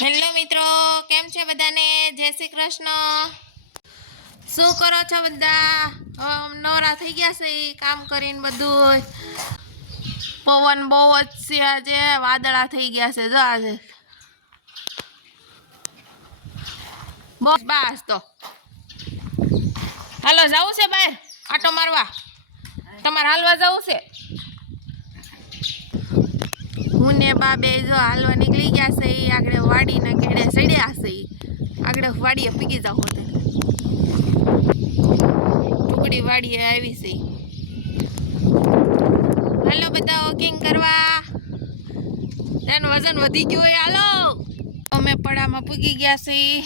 Hello મિત્રો, કેમ છે બધાને? જય શ્રી કૃષ્ણ। શું કરો છો બધા? નવરા થઈ ગયા છે કામ કરીને બધું। પવન બહુ જ છે આજે, વાદળા થઈ ગયા છે જો આજે બસ બાસ તો હાલો જવું છે બહાર આટો મારવા? તમારે હાલવા જવું છે? હું ને બા બે જો હાલવા નીકળી ગયા છે। આગળ વાડીના કેડે સડ્યા છે, આગળ વાડીએ પીગી જાવ હોતે ટુકડી વાડીએ આવી છે। હાલો બધા વોકિંગ કરવા, તેનું વજન વધી ગયું હોય હાલો। અમે પડામાં પૂગી ગયા છીએ।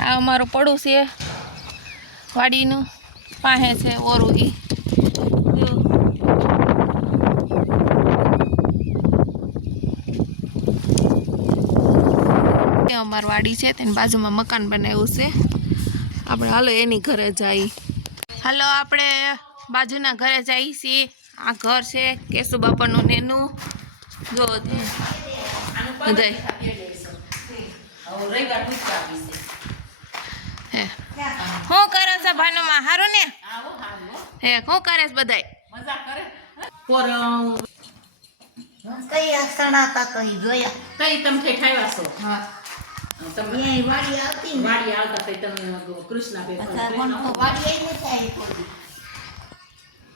આ અમારું પડું છે વાડીનું, પાસે છે ઓરું ઈ અમાર વાડી છે, તેની બાજુમાં મકાન બનાવ્યું છે। આપણે હાલો એની ઘરે જઈએ। હાલો આપણે બાજુના ઘરે જઈએ છીએ। આ ઘર છે કેશુ બાપાનું નેનું જો બધા હે શું કરે છે ભાનુમાં? હારું ને હે? શું કરે છે બધાય? મજા કરે કઈ આસણાતા કઈ જોયા કઈ તમે ઠેઠાવ્યા છો? હા તમે વાડી આવતી વાડી આવતા કઈ તમે કૃષ્ણ ભેગા વાડી આવી નથી આવી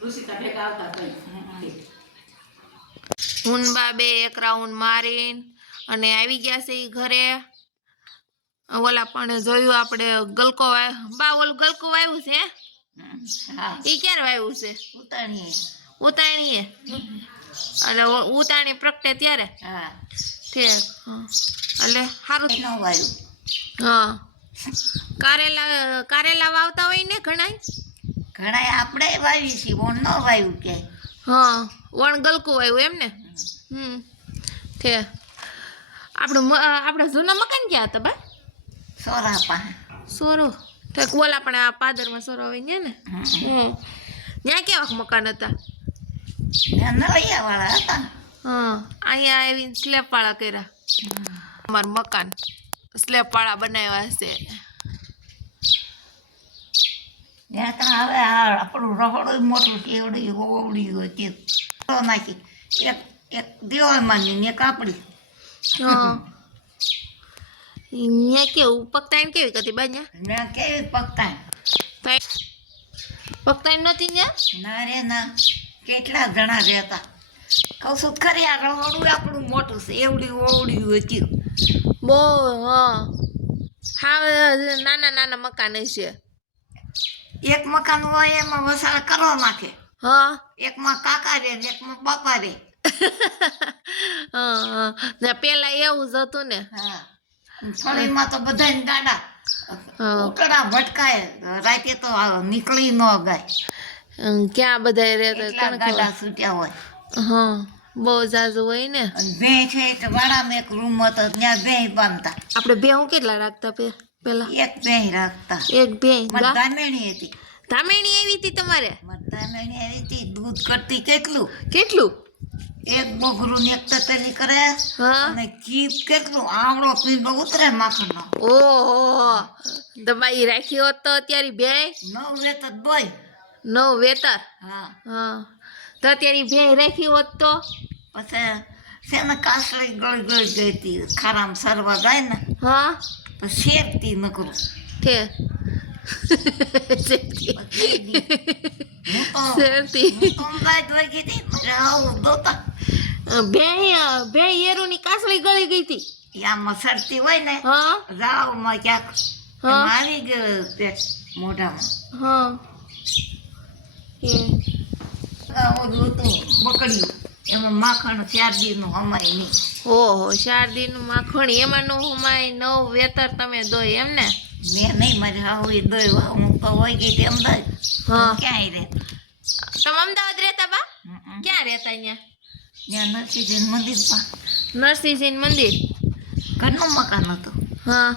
કૃષિતા ભેગા આવતા કઈ હુનબા બે એક રાઉન્ડ મારીને અને આવી ગયા છે ઈ ઘરે। ઓલા પણ જોયું આપણે ગલકો બા ઓલું ગલકો વાવ્યું છે ઈ ક્યારે વાવ્યું છે? ઉતાણીએ એટલે ઉતાણી પ્રગટે ત્યારે તે એટલે સારું હા। કારેલા વાવતા હોય ને ઘણા આપણે વાવી છે વણ ન વાવ્યું કે હા વણ ગલકું વાવ્યું એમ ને તે આપણે જૂના મકાન ક્યાં હતા બા? સોરા પાસે સોરો તો ઓલા પણ આ પાદરમાં સોરો હોય ને ત્યાં કેવા મકાન હતા? નળિયા વાળા હતા। હા અહીંયા આવીને સ્લેબ વાળા કર્યા। અમારું મકાન સ્લેબ વાળા બનાવ્યા છે। ત્યાં તો હવે આપણું રહોડું મોટું કેવડી ઓવડી હોય તે નાખી એક દિવાળમાં ને કાપડી હા અહીંયા કેવું પગતાઈને કેવી હતી બા? ત્યાં કેવી પગતાઈ નહોતી ત્યાં? ના રે ના, કેટલા જણા રહેતા કહું છું ખરી આ રહોડું આપણું મોટું છે એવડી ઓવડી હતી બહુ હા નાના નાના મકાન છે। એક મકાન હોય એમાં વસાળ કરવા નાખે હા એકમાં કાકા રે ને એકમાં બાપા રે હા પેલા એવું જ હતું ને। હા ફળીમાં તો બધાને ગાડા ઉકળા ભટકાય રાતે તો નીકળી ન ગાય ક્યાં બધા રહેતા ગાડા છૂટ્યા હોય હા બહુ જાજુ હોય ને। ભેં છે તો વાડામાં એક રૂમ હતો ત્યાં ભેં બાંધતા આપણે ભેં કેટલા રાખતા પેલા? એક ભેં રાખતા એક ભેં ધામેણી હતી। ધામેણી આવી હતી તમારે? ધામેણી આવી હતી દૂધ કરતી કેટલું એક બોગરું ને એક તતેલી કરે અને ચીપ કેટલું આવડો પીંડો ઉતરે માખણનો। ઓહો દબાઈ રાખી હોત તો અત્યારે ભે 9 વેતર બોય 9 વેતર હા તો અત્યારે ભે રાખી હોત તો પછી શેને કાસળી ગળી ગળી ગઈ હતી ખારામ સરવા જાય ને હા તો શેકતી નકરું કે ભે એરુની કાસળી ગળી ગઈ હતી આમાં સરતી હોય ને રાવમાં ક્યાંક આવી ગયો મોઢામાં બકડ્યું એમાં માખણ 4 દીનું હમાય નહીં। ઓહો 4 દીનું માખણ એમાં નો હમાય 9 વેતર તમે દોય એમ ને? મેં નહીં મારી હાવી દોય હું તો હોય ગઈ તે અમદાવાદ ક્યાંય રહેતા તમે અમદાવાદ રહેતા બા? ક્યાં રહેતા અહીંયા? ત્યાં નરસિંહજી મંદિર પા નરસિંહજી મંદિર ઘરનું મકાન હતું હા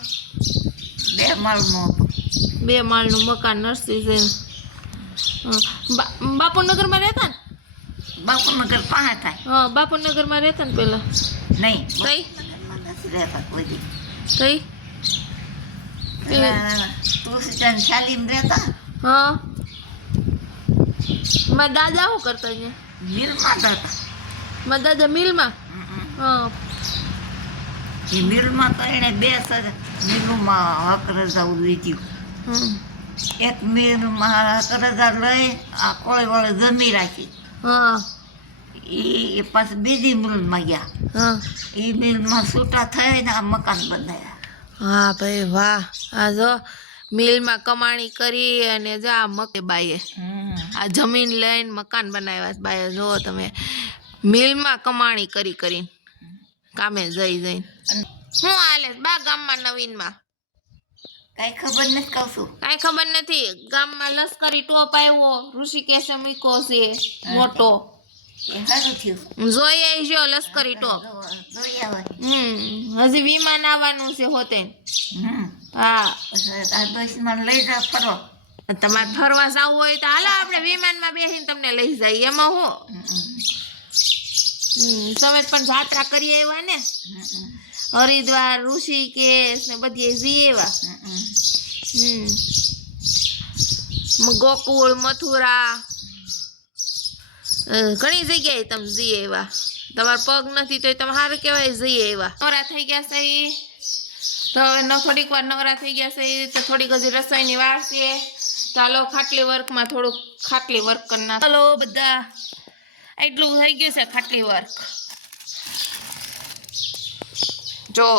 2 માળનું હતું 2 માળનું મકાન નરસિંહજી બાપુનગરમાં રહેતા ને? બાપુનગર પાસે થાય હા બાપુનગરમાં રહેતા ને પેલા નહીં કઈ નથી રહેતા કોઈ દી. તઈ તુલસીચાન શાલીમ રહેતા હા મારા દાદા શું કરતા અહીંયા મિલમાં હતા. મારા દાદા મિલમાં હા એ મિલમાં તો એણે 2 મિલોમાં હક રજા લીધી. હમ. એક મિલમાં હક રજા લઈ આ કોળી વાળે જમી રાખી. હા એ પાછું બીજી મિલમાં ગયા. હા એ મિલમાં છૂટા થઈને આ મકાન બનાવ્યા. હા ભાઈ વાહ આ જો મિલમાં કમાણી કરી અને જો આ મકે બાઈએ આ જમીન લઈને મકાન બનાવ્યા છે બાઈએ જો તમે મિલમાં કમાણી કરી કરીને કામે જઈને શું હાલે છે બા ગામમાં નવીનમાં કાંઈ ખબર નથી કહું છું. કાંઈ ખબર નથી ગામમાં લશ્કરી ટોપ આવ્યો ઋષિકેશે મૂક્યો છે મોટો એ સારું થયું. જોઈ આવજો લશ્કરી ટોપ જોઈ આવે. હજી વિમાન આવવાનું છે હોતે હમ. હા પછી આ બસમાં લઈ જા ફરો. તમારે ફરવા જવું હોય તો હાલો આપણે વિમાનમાં બેસીને તમને લઈ જાય એમાં હું તમે પણ જાત્રા કરી આવ્યા ને હરિદ્વાર ઋષિકેશ ને બધી જઈ આવ્યા ગોકુળ મથુરા ઘણી જગ્યાએ તમે જઈ આવ્યા તમારા પગ નથી તો તમે સારું કહેવાય જઈ આવ્યા નવરા થઈ ગયા છે તો હવે થોડીક વાર નવરા થઈ ગયા છે તો થોડીક હજી રસોઈની વાર છે ચાલો ખાટલી વર્કમાં થોડુંક ખાટલી વર્ક કરી નાખો ચાલો બધા એટલું થઈ ગયું છે ખાટલી વર્ક જો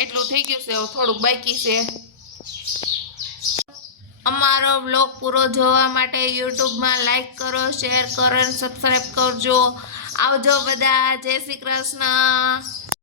એટલું થઈ ગયું છે થોડુંક બાકી છે અમારો બ્લોગ પૂરો જોવા માટે યુટ્યુબમાં લાઈક કરો શેર કરો અને સબસ્ક્રાઈબ કરજો આવજો બધા જય શ્રી કૃષ્ણ